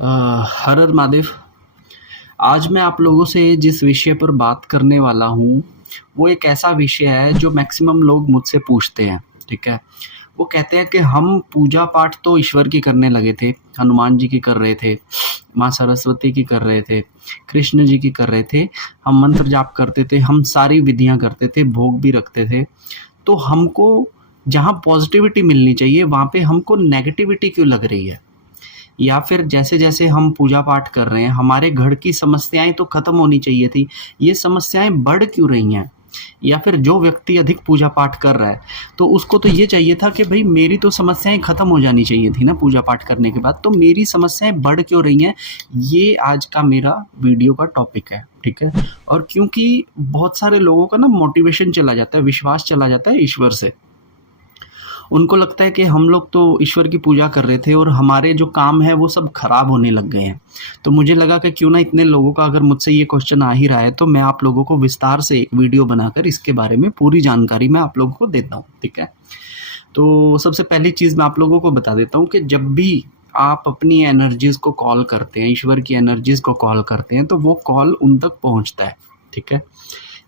हर हर महादेव। आज मैं आप लोगों से जिस विषय पर बात करने वाला हूँ वो एक ऐसा विषय है जो मैक्सिमम लोग मुझसे पूछते हैं। ठीक है, वो कहते हैं कि हम पूजा पाठ तो ईश्वर की करने लगे थे, हनुमान जी की कर रहे थे, माँ सरस्वती की कर रहे थे, कृष्ण जी की कर रहे थे, हम मंत्र जाप करते थे, हम सारी विधियाँ करते थे, भोग भी रखते थे। तो हमको जहाँ पॉजिटिविटी मिलनी चाहिए वहाँ पे हमको नेगेटिविटी क्यों लग रही है? या फिर जैसे-जैसे हम पूजा पाठ कर रहे हैं, हमारे घर की समस्याएँ तो खत्म होनी चाहिए थी, ये समस्याएँ बढ़ क्यों रही हैं? या फिर जो व्यक्ति अधिक पूजा पाठ कर रहा है, तो उसको तो ये चाहिए था कि भई मेरी तो समस्याएँ खत्म हो जानी चाहिए थी ना पूजा पाठ करने के बाद, तो मेरी समस्याएँ बढ़ क्यों रही हैं? ये आज का मेरा वीडियो का टॉपिक है, ठीक है? और क्योंकि बहुत सारे लोगों का ना मोटिवेशन चला जाता है, विश्वास चला जाता है ईश्वर से। उनको लगता है कि हम लोग तो ईश्वर की पूजा कर रहे थे और हमारे जो काम है वो सब खराब होने लग गए हैं। तो मुझे लगा कि क्यों ना इतने लोगों का अगर मुझसे ये क्वेश्चन आ ही रहा है तो मैं आप लोगों को विस्तार से एक वीडियो बनाकर इसके बारे में पूरी जानकारी मैं आप लोगों को देता हूँ। ठीक है, तो सबसे पहली चीज़ मैं आप लोगों को बता देता हूँ कि जब भी आप अपनी एनर्जीज़ को कॉल करते हैं, ईश्वर की एनर्जीज़ को कॉल करते हैं, तो वो कॉल उन तक पहुँचता है। ठीक है,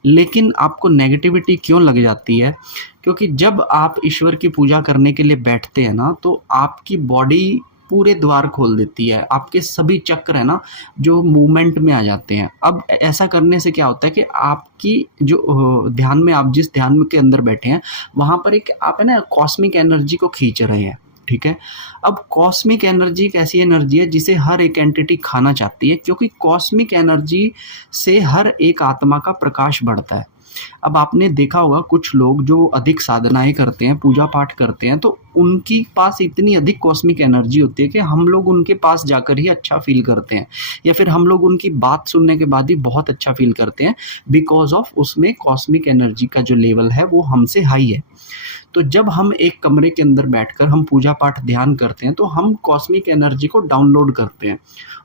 लेकिन आपको नेगेटिविटी क्यों लग जाती है? क्योंकि जब आप ईश्वर की पूजा करने के लिए बैठते हैं ना, तो आपकी बॉडी पूरे द्वार खोल देती है। आपके सभी चक्र है ना, जो मूवमेंट में आ जाते हैं। अब ऐसा करने से क्या होता है कि आपकी जो ध्यान में आप जिस ध्यान के अंदर बैठे हैं, वहाँ पर एक आप है ना कॉस्मिक एनर्जी को खींच रहे हैं। ठीक है, अब कॉस्मिक एनर्जी एक ऐसी एनर्जी है जिसे हर एक एंटिटी खाना चाहती है, क्योंकि कॉस्मिक एनर्जी से हर एक आत्मा का प्रकाश बढ़ता है। अब आपने देखा होगा कुछ लोग जो अधिक साधनाएं करते हैं, पूजा पाठ करते हैं, तो उनकी पास इतनी अधिक कॉस्मिक एनर्जी होती है कि हम लोग उनके पास जाकर ही अच्छा फील करते हैं, या फिर हम लोग उनकी बात सुनने के बाद ही बहुत अच्छा फील करते हैं, बिकॉज ऑफ उसमें कॉस्मिक एनर्जी का जो लेवल है वो हमसे हाई है। तो जब हम एक कमरे के अंदर बैठकर हम पूजा पाठ ध्यान करते हैं तो हम कॉस्मिक एनर्जी को डाउनलोड करते हैं,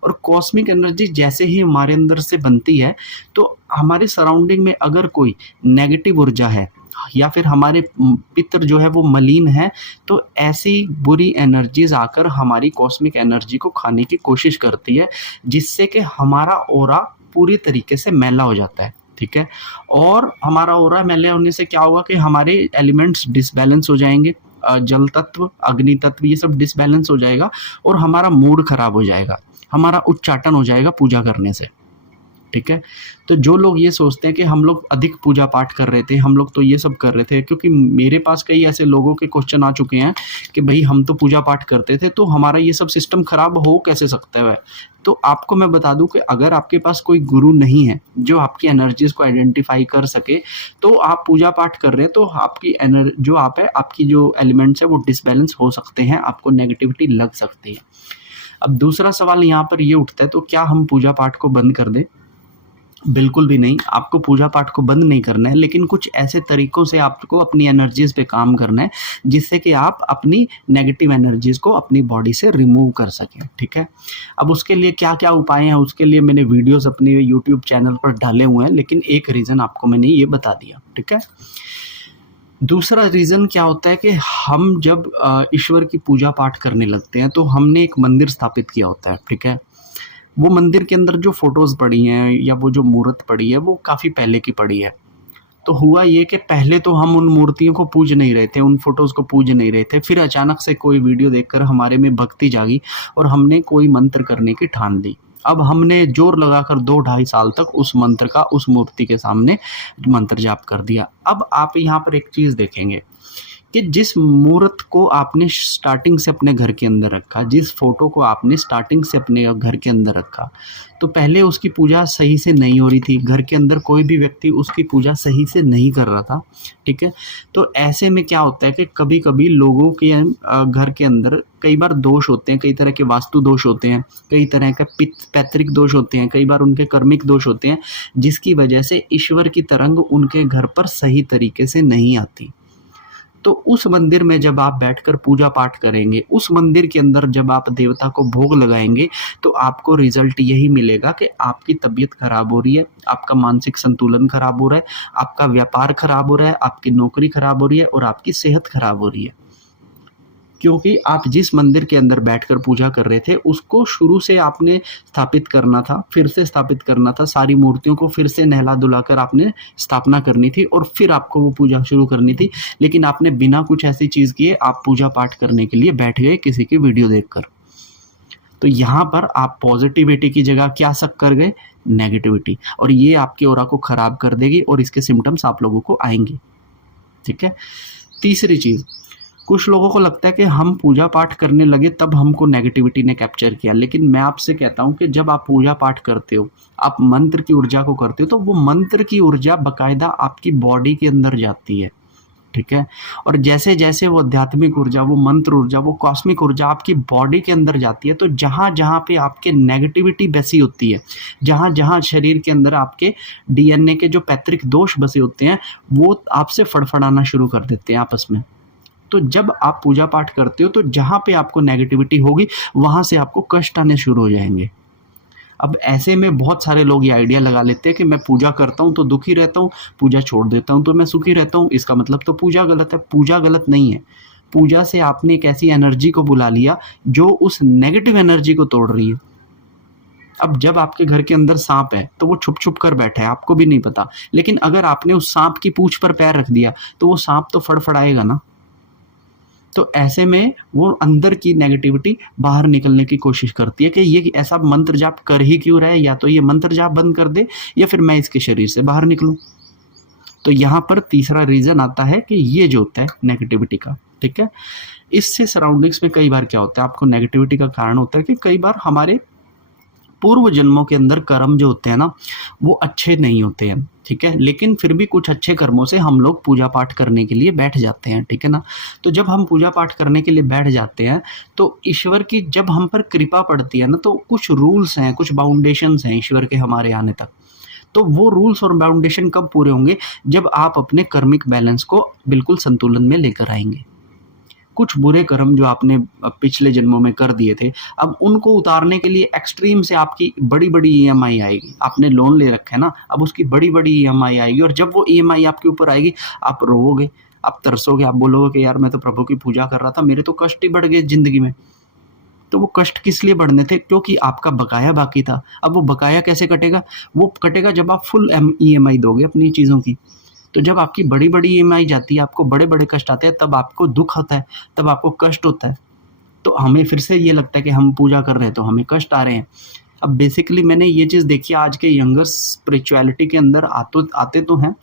और कॉस्मिक एनर्जी जैसे ही हमारे अंदर से बनती है तो हमारे सराउंडिंग में अगर कोई नेगेटिव ऊर्जा है या फिर हमारे पितर जो है वो मलिन है, तो ऐसी बुरी एनर्जीज आकर हमारी कॉस्मिक एनर्जी को खाने की कोशिश करती है, जिससे कि हमारा ऑरा पूरी तरीके से मैला हो जाता है। ठीक है, और हमारा ऑरा मैले होने से क्या होगा कि हमारे एलिमेंट्स डिसबैलेंस हो जाएंगे, जल तत्व, अग्नि तत्व, ये सब डिसबैलेंस हो जाएगा और हमारा मूड खराब हो जाएगा, हमारा उच्चाटन हो जाएगा पूजा करने से। ठीक है, तो जो लोग ये सोचते हैं कि हम लोग अधिक पूजा पाठ कर रहे थे, हम लोग तो ये सब कर रहे थे, क्योंकि मेरे पास कई ऐसे लोगों के क्वेश्चन आ चुके हैं कि भाई हम तो पूजा पाठ करते थे तो हमारा ये सब सिस्टम खराब हो कैसे सकता है? तो आपको मैं बता दूं कि अगर आपके पास कोई गुरु नहीं है जो आपकी एनर्जीज को आइडेंटिफाई कर सके, तो आप पूजा पाठ कर रहे हैं तो आपकी जो आप है, आपकी जो एलिमेंट्स है वो डिसबैलेंस हो सकते हैं, आपको नेगेटिविटी लग सकती है। अब दूसरा सवाल यहाँ पर ये उठता है, तो क्या हम पूजा पाठ को बंद कर दें? बिल्कुल भी नहीं, आपको पूजा पाठ को बंद नहीं करना है, लेकिन कुछ ऐसे तरीकों से आपको अपनी एनर्जीज़ पे काम करना है, जिससे कि आप अपनी नेगेटिव एनर्जीज़ को अपनी बॉडी से रिमूव कर सकें। ठीक है, अब उसके लिए क्या-क्या उपाय हैं, उसके लिए मैंने वीडियोज़ अपने यूट्यूब चैनल पर डाले हुए हैं, लेकिन एक रीज़न आपको मैंने ये बता दिया। ठीक है, दूसरा रीज़न क्या होता है कि हम जब ईश्वर की पूजा पाठ करने लगते हैं, तो हमने एक मंदिर स्थापित किया होता है। ठीक है, वो मंदिर के अंदर जो फ़ोटोज़ पड़ी हैं या वो जो मूर्त पड़ी है वो काफ़ी पहले की पड़ी है। तो हुआ ये कि पहले तो हम उन मूर्तियों को पूज नहीं रहे थे, उन फ़ोटोज़ को पूज नहीं रहे थे। फिर अचानक से कोई वीडियो देखकर हमारे में भक्ति जागी और हमने कोई मंत्र करने की ठान ली। अब हमने ज़ोर लगाकर 2 ढाई साल तक उस मंत्र का उस मूर्ति के सामने मंत्र जाप कर दिया। अब आप यहाँ पर एक चीज़ देखेंगे कि जिस मूर्त को आपने स्टार्टिंग से अपने घर के अंदर रखा, जिस फ़ोटो को आपने स्टार्टिंग से अपने घर के अंदर रखा, तो पहले उसकी पूजा सही से नहीं हो रही थी। घर के अंदर कोई भी व्यक्ति उसकी पूजा सही से नहीं कर रहा था। ठीक है, तो ऐसे में क्या होता है कि कभी-कभी लोगों के घर के अंदर कई बार दोष होते हैं, कई तरह के वास्तु दोष होते हैं, कई तरह के पैतृक दोष होते हैं, कई बार उनके कर्मिक दोष होते हैं, जिसकी वजह से ईश्वर की तरंग उनके घर पर सही तरीके से नहीं आती। तो उस मंदिर में जब आप बैठकर पूजा पाठ करेंगे, उस मंदिर के अंदर जब आप देवता को भोग लगाएँगे, तो आपको रिज़ल्ट यही मिलेगा कि आपकी तबीयत खराब हो रही है, आपका मानसिक संतुलन खराब हो रहा है, आपका व्यापार खराब हो रहा है, आपकी नौकरी खराब हो रही है और आपकी सेहत खराब हो रही है। क्योंकि आप जिस मंदिर के अंदर बैठकर पूजा कर रहे थे उसको शुरू से आपने स्थापित करना था, फिर से स्थापित करना था, सारी मूर्तियों को फिर से नहला-धुला कर आपने स्थापना करनी थी और फिर आपको वो पूजा शुरू करनी थी। लेकिन आपने बिना कुछ ऐसी चीज़ किए आप पूजा पाठ करने के लिए बैठ गए किसी की वीडियो देखकर। तो यहाँ पर आप पॉजिटिविटी की जगह क्या शक कर गए? नेगेटिविटी, और ये आपके ऑरा को खराब कर देगी और इसके सिम्पटम्स आप लोगों को आएँगे। ठीक है? तीसरी चीज़, कुछ लोगों को लगता है कि हम पूजा पाठ करने लगे तब हमको नेगेटिविटी ने कैप्चर किया, लेकिन मैं आपसे कहता हूँ कि जब आप पूजा पाठ करते हो, आप मंत्र की ऊर्जा को करते हो, तो वो मंत्र की ऊर्जा बाकायदा आपकी बॉडी के अंदर जाती है। ठीक है? और जैसे जैसे वो आध्यात्मिक ऊर्जा, वो मंत्र ऊर्जा, वो कॉस्मिक ऊर्जा आपकी बॉडी के अंदर जाती है, तो जहाँ जहाँ पे आपके नेगेटिविटी बसी होती है, जहाँ जहाँ शरीर के अंदर आपके डीएनए के जो पैतृक दोष बसे होते हैं, वो आपसे फड़फड़ाना शुरू कर देते हैं आपस में। तो जब आप पूजा पाठ करते हो तो जहाँ पे आपको नेगेटिविटी होगी वहाँ से आपको कष्ट आने शुरू हो जाएंगे। अब ऐसे में बहुत सारे लोग ये आइडिया लगा लेते हैं कि मैं पूजा करता हूँ तो दुखी रहता हूँ, पूजा छोड़ देता हूँ तो मैं सुखी रहता हूँ, इसका मतलब तो पूजा गलत है। पूजा गलत नहीं है। पूजा से आपने एक ऐसी एनर्जी को बुला लिया जो उस नेगेटिव एनर्जी को तोड़ रही है। अब जब आपके घर के अंदर सांप है तो वो छुप छुप कर बैठा है, आपको भी नहीं पता, लेकिन अगर आपने उस सांप की पूंछ पर पैर रख दिया तो वो सांप तो फड़फड़ाएगा ना। तो ऐसे में वो अंदर की नेगेटिविटी बाहर निकलने की कोशिश करती है कि ये ऐसा मंत्र जाप कर ही क्यों रहा है, या तो ये मंत्र जाप बंद कर दे या फिर मैं इसके शरीर से बाहर निकलूं। तो यहाँ पर तीसरा रीज़न आता है कि ये जो होता है नेगेटिविटी का। ठीक है? इससे सराउंडिंग्स में कई बार क्या होता है, आपको नेगेटिविटी का कारण होता है कि कई बार हमारे पूर्व जन्मों के अंदर कर्म जो होते हैं ना वो अच्छे नहीं होते हैं। ठीक है? लेकिन फिर भी कुछ अच्छे कर्मों से हम लोग पूजा पाठ करने के लिए बैठ जाते हैं। ठीक है ना? तो जब हम पूजा पाठ करने के लिए बैठ जाते हैं तो ईश्वर की जब हम पर कृपा पड़ती है ना, तो कुछ रूल्स हैं, कुछ बाउंडेशंस हैं ईश्वर के हमारे आने तक। तो वो रूल्स और बाउंडेशन कब पूरे होंगे? जब आप अपने कर्मिक बैलेंस को बिल्कुल संतुलन में लेकर आएंगे। कुछ बुरे कर्म जो आपने पिछले जन्मों में कर दिए थे, अब उनको उतारने के लिए एक्सट्रीम से आपकी बड़ी-बड़ी ईएमआई आएगी। आपने लोन ले रखा है ना, अब उसकी बड़ी-बड़ी ईएमआई आएगी और जब वो ईएमआई आपके ऊपर आएगी, आप रोओगे, आप तरसोगे, आप बोलोगे कि यार मैं तो प्रभु की पूजा कर रहा था, मेरे तो कष्ट ही बढ़ गए ज़िंदगी में। तो वो कष्ट किस लिए बढ़ने थे? क्योंकि आपका बकाया बाकी था। अब वो बकाया कैसे कटेगा? वो कटेगा जब आप फुल ईएमआई दोगे अपनी चीज़ों की। तो जब आपकी बड़ी-बड़ी ईएमआई जाती है, आपको बड़े-बड़े कष्ट आते हैं, तब आपको दुःख होता है, तब आपको कष्ट होता है। तो हमें फिर से ये लगता है कि हम पूजा कर रहे हैं तो हमें कष्ट आ रहे हैं। अब बेसिकली मैंने ये चीज़ देखी है, आज के यंगर स्पिरिचुअलिटी के अंदर आते तो हैं,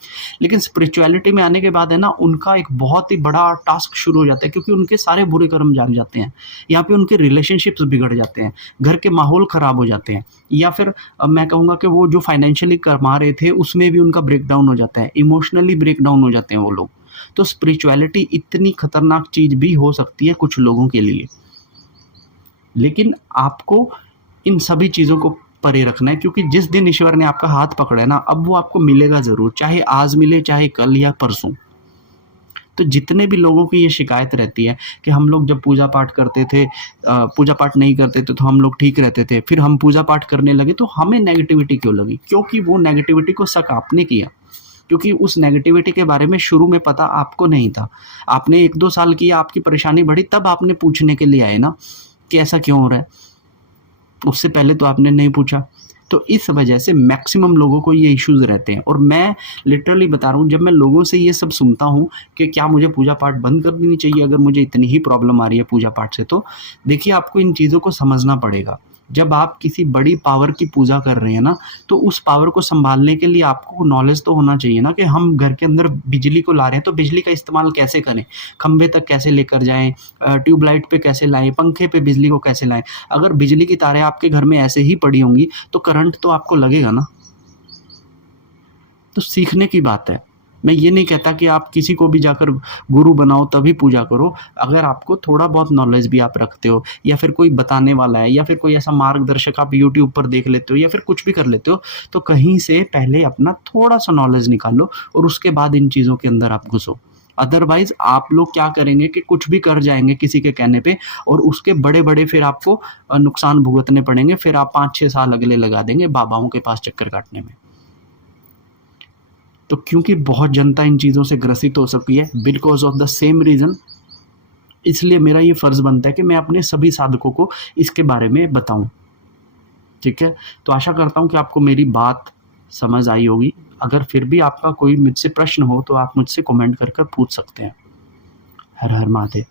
लेकिन स्पिरिचुअलिटी में आने के बाद है ना उनका एक बहुत ही बड़ा टास्क शुरू हो जाता है, क्योंकि उनके सारे बुरे कर्म जाग जाते हैं। यहाँ पे उनके रिलेशनशिप्स बिगड़ जाते हैं, घर के माहौल ख़राब हो जाते हैं, या फिर मैं कहूँगा कि वो जो फाइनेंशियली कमा रहे थे उसमें भी उनका ब्रेकडाउन हो जाता है, इमोशनली ब्रेकडाउन हो जाते हैं वो लोग। तो स्पिरिचुअलिटी इतनी खतरनाक चीज़ भी हो सकती है कुछ लोगों के लिए, लेकिन आपको इन सभी चीज़ों को परे रखना है, क्योंकि जिस दिन ईश्वर ने आपका हाथ पकड़ा है ना, अब वो आपको मिलेगा ज़रूर, चाहे आज मिले, चाहे कल या परसों। तो जितने भी लोगों की ये शिकायत रहती है कि हम लोग जब पूजा पाठ करते थे, पूजा पाठ नहीं करते थे तो हम लोग ठीक रहते थे, फिर हम पूजा पाठ करने लगे तो हमें नेगेटिविटी क्यों लगी? क्योंकि वो नेगेटिविटी को शक आपने किया, क्योंकि उस नेगेटिविटी के बारे में शुरू में पता आपको नहीं था। आपने 1-2 साल किया, आपकी परेशानी बढ़ी, तब आपने पूछने के लिए आए ना कि ऐसा क्यों हो रहा है? उससे पहले तो आपने नहीं पूछा। तो इस वजह से मैक्सिमम लोगों को ये इश्यूज़ रहते हैं, और मैं लिटरली बता रहा हूँ, जब मैं लोगों से ये सब सुनता हूँ कि क्या मुझे पूजा पाठ बंद कर देनी चाहिए अगर मुझे इतनी ही प्रॉब्लम आ रही है पूजा पाठ से, तो देखिए आपको इन चीज़ों को समझना पड़ेगा। जब आप किसी बड़ी पावर की पूजा कर रहे हैं ना, तो उस पावर को संभालने के लिए आपको नॉलेज तो होना चाहिए ना कि हम घर के अंदर बिजली को ला रहे हैं तो बिजली का इस्तेमाल कैसे करें, खंभे तक कैसे लेकर जाएं, ट्यूबलाइट पे कैसे लाएं, पंखे पे बिजली को कैसे लाएं। अगर बिजली की तारें आपके घर में ऐसे ही पड़ी होंगी तो करंट तो आपको लगेगा ना। तो सीखने की बात है। मैं ये नहीं कहता कि आप किसी को भी जाकर गुरु बनाओ तभी पूजा करो। अगर आपको थोड़ा बहुत नॉलेज भी आप रखते हो, या फिर कोई बताने वाला है, या फिर कोई ऐसा मार्गदर्शक आप यूट्यूब पर देख लेते हो, या फिर कुछ भी कर लेते हो, तो कहीं से पहले अपना थोड़ा-सा नॉलेज निकालो और उसके बाद इन चीज़ों के अंदर आप घुसो। अदरवाइज़ आप लोग क्या करेंगे कि कुछ भी कर जाएँगे किसी के कहने पे, और उसके बड़े-बड़े फिर आपको नुकसान भुगतने पड़ेंगे। फिर आप 5-6 साल अगले लगा देंगे बाबाओं के पास चक्कर काटने में। तो क्योंकि बहुत जनता इन चीज़ों से ग्रसित हो सकती है, because of the same reason इसलिए मेरा ये फ़र्ज़ बनता है कि मैं अपने सभी साधकों को इसके बारे में बताऊँ। ठीक है? तो आशा करता हूँ कि आपको मेरी बात समझ आई होगी। अगर फिर भी आपका कोई मुझसे प्रश्न हो तो आप मुझसे कमेंट कर पूछ सकते हैं। हर हर महादेव।